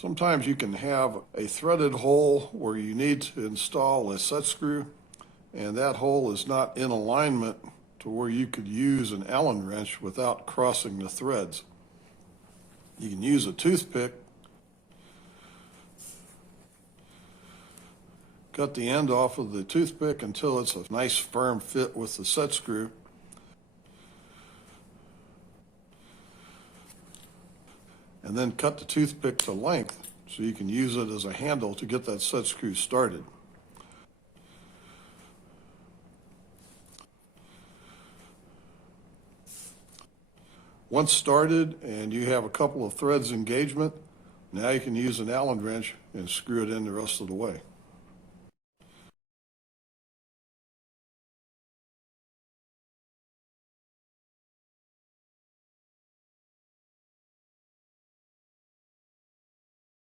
Sometimes you can have a threaded hole where you need to install a set screw, and that hole is not in alignment to where you could use an Allen wrench without crossing the threads. You can use a toothpick, cut the end off of the toothpick until it's a nice firm fit with the set screw. And then cut the toothpick to length so you can use it as a handle to get that set screw started. Once started and you have a couple of threads engagement, now you can use an Allen wrench and screw it in the rest of the way.